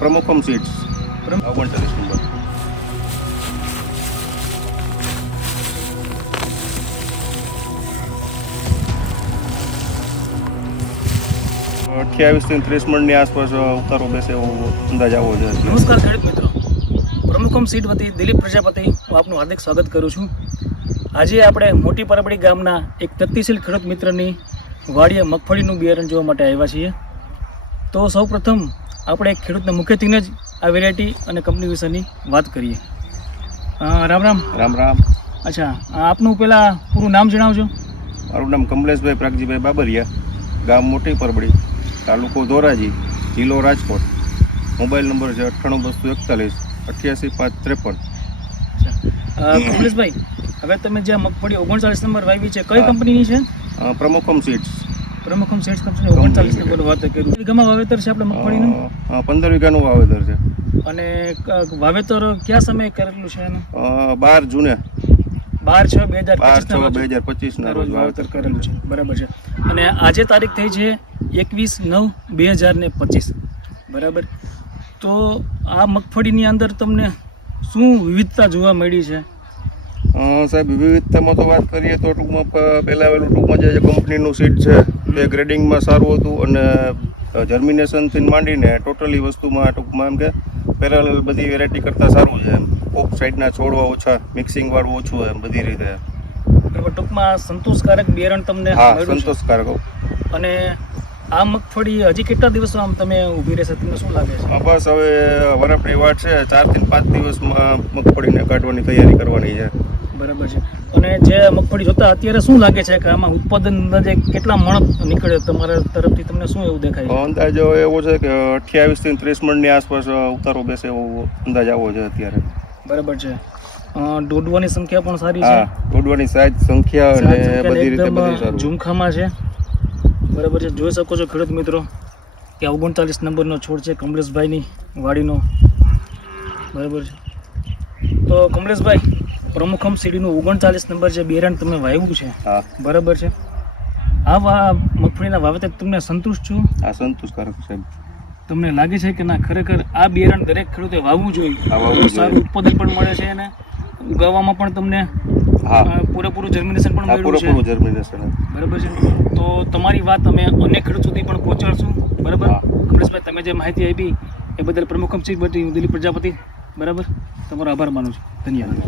પ્રમુખમ seeds 39 number. 28 થી 30 મણની આસપાસ ઉતારો બેસે એવો અંદાજ આવો છે. નમસ્કાર ખેડૂત મિત્રો, પ્રમુખમ સીડ વતી દિલીપ પ્રજાપતિ હું આપનું હાર્દિક સ્વાગત કરું છું. આજે આપણે મોટી પરબડી ગામના એક પ્રગતિશીલ ખેડૂત મિત્રની વાડીએ મગફળીનું બિયારણ જોવા માટે આવ્યા છીએ. તો સૌપ્રથમ આપણે ખેડૂતના મુખ્યત્વેને જ આ વેરાયટી અને કંપની વિશેની વાત કરીએ. રામ રામ. રામ રામ. અચ્છા, આપનું પહેલાં પૂરું નામ જણાવજો. મારું નામ કમલેશભાઈ પ્રાગજીભાઈ બાબરિયા, ગામ મોટી પરબડી, તાલુકો ધોરાજી, જિલ્લો રાજકોટ. મોબાઈલ નંબર છે 98 241 88 553. કમલેશભાઈ, હવે તમે જે મગફળી 39 નંબર વાવી છે, કઈ કંપનીની છે? પ્રમુખમ સીડ્સ. પ્રમુખમ સીડ્સ કંપની 39 નંબર વાત કર્યું. વીઘામાં વાવેતર છે આપણે મગફળીનું? 15 વીઘાનું વાવેતર છે. અને વાવેતર કયા સમયે કરેલું છે એનું? 12 જૂને 12/6/2025 ના રોજ વાવેતર કરેલું છે. બરાબર છે. અને આજે તારીખ થઈ છે 21/9/2025. બરાબર. તો આ મગફળીની અંદર તમને શું વિવિધતા જોવા મળી છે? સાહેબ, વિવિધતામાં તો વાત કરીએ તો ટૂંકમાં જે કંપનીનું સીડ છે તે ગ્રેડિંગમાં સારું હતું અને જર્મિનેશનથી માંડીને ટોટલી વસ્તુમાં ટૂંકમાં એમ કે પેરેલલ બધી વેરાયટી કરતાં સારું છે. એમ ઓપ સાઈડના છોડવા ઓછા, મિક્સિંગવાળું ઓછું, એમ બધી રીતે. બરાબર. ટૂંકમાં સંતોષકારક બિયારણ તમને હા, મળ્યું છે? સંતોષકારક. અને આ મગફળી હજી કેટલા દિવસો આમ તમે ઊભી રહેશે, તમને શું લાગે છે? બસ હવે વરાપની વાટ છે. 4 થી 5 દિવસમાં મગફળીને કાઢવાની તૈયારી કરવાની છે. બરાબર છે. અને જે મગફળી જોતા અત્યારે શું લાગે છે કે આમાં ઉત્પાદન અંદાજે કેટલા મણ નીકળે તમારા તરફથી, તમને શું એવું દેખાય છે? અંદાજો એવો છે કે 28 થી 30 મણની આસપાસ ઉતારો બેસે એવો અંદાજ આવો છે અત્યારે. બરાબર છે. દોડવાની સંખ્યા પણ સારી છે. હા, દોડવાની સાઈઝ, સંખ્યા અને બધી રીતે બધું સારું. ઝુમખામાં છે. બરાબર છે. જોઈ શકો છો ખેડૂત મિત્રો કે 39 નંબરનો છોડ છે કમલેશભાઈની વાડીનો. બરાબર છે. તો કમલેશભાઈ, પ્રમુખમ સીડીનું 39 નંબર જે બિયારણ તમે વાવ્યું છે, હા, બરાબર છે, આ મગફળીના વાવેતર તમને સંતુષ્ટ છો? આ સંતોષકારક સાહેબ. તમને લાગે છે કે ના ખરેખર આ બિયારણ દરેક ખેડૂતે વાવવું જોઈએ? સારું ઉત્પાદન પણ મળે છે અને ઉગાવવામાં પણ તમને પૂરેપૂરું જર્મિનેશન પણ મળ્યું છે. બરાબર છે. તો તમારી વાત અમે અનેક ખેડૂત સુધી પણ પહોંચાડશું. બરાબર. કમલેશભાઈ, તમે જે માહિતી આપી એ બદલ પ્રમુખમ સીડ વતી દિલીપ પ્રજાપતિ, બરાબર, તમારો આભાર માનું છું. ધન્યવાદ.